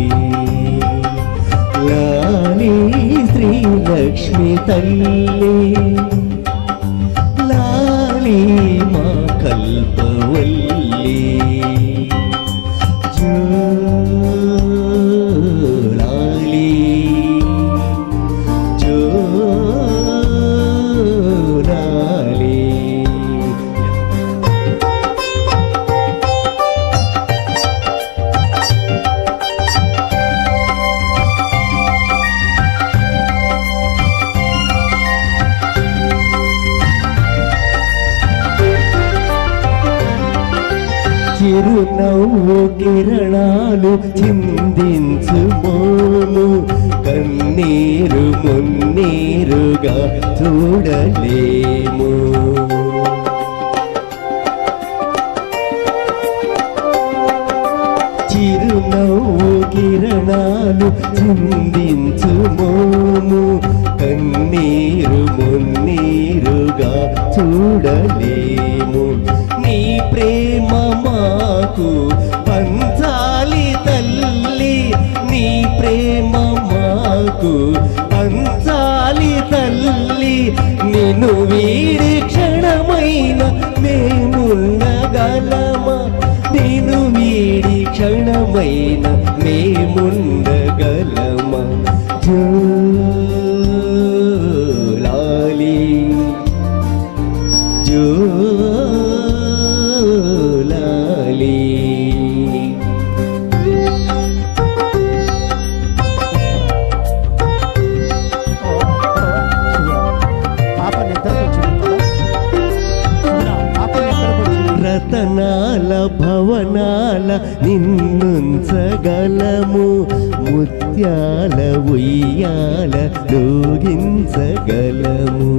లాలి శ్రీలక్ష్మి తల్లి లాలి మా కల్పవల్లి లాలి చిరునవ్వు కిరణాలు చిందించు మోము కన్నీరు మున్నీరుగా చూడలేము. చిరునవ్వు కిరణాలు చిందించు మోము కన్నీరు మున్నీరుగా చూడలేము. నీ ప్రేమ మాకు పంచాలి తల్లి, నీ ప్రేమ మాకు పంచాలి తల్లి. నిన్ను వీడి క్షణమైన మేముండగలమా, నిన్ను వీడి క్షణమైన మేముండగలమా. జోలాలి జోలాలి. రతనాల భవనాల నిన్నుంచగలము, ముత్యాల ఉయ్యాల లోగించగలము.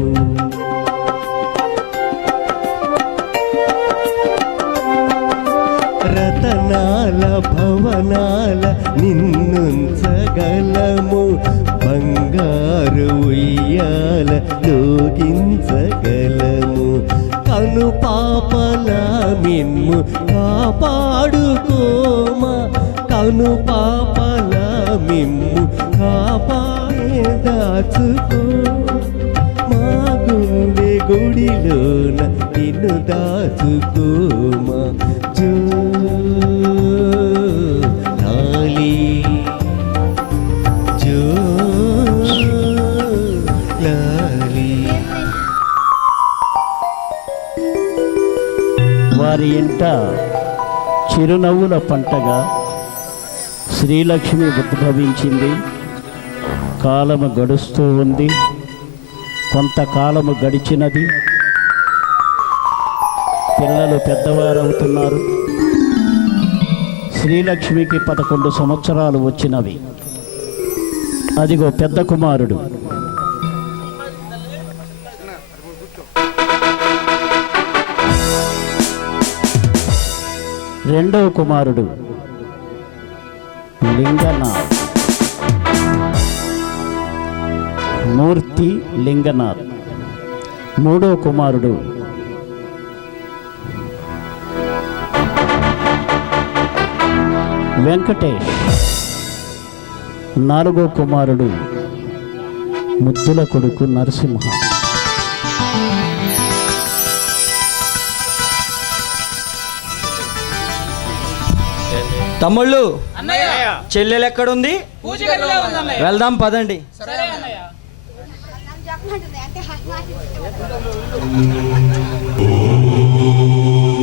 రతనాల భవనాల నిన్నుంచగలము, బంగారు ఉయ్యాల లోగించగలము. కను పాపల మిమ్ము కాపాడుకోమా, కను పాపల మిమ్ము కాపాడే దాచుకో. మా గుండె గుడిలోన నిన్ను దాచుకోమా. జో చిరునవ్వుల పంటగా శ్రీలక్ష్మి ఉద్భవించింది. కాలము గడుస్తూ ఉంది. కొంతకాలము గడిచినది. పిల్లలు పెద్దవారవుతున్నారు. శ్రీలక్ష్మికి 11 సంవత్సరాలు వచ్చినవి. అదిగో పెద్ద కుమారుడు. రెండవ కుమారుడు లింగనాథ్, మూర్తి లింగనాథ్. మూడో కుమారుడు వెంకటేష్. నాలుగో కుమారుడు ముద్దుల కొడుకు నరసింహ. తమ్ముళ్ళు, చెల్లెలు ఎక్కడుంది? వెళ్దాం పదండి. అంటే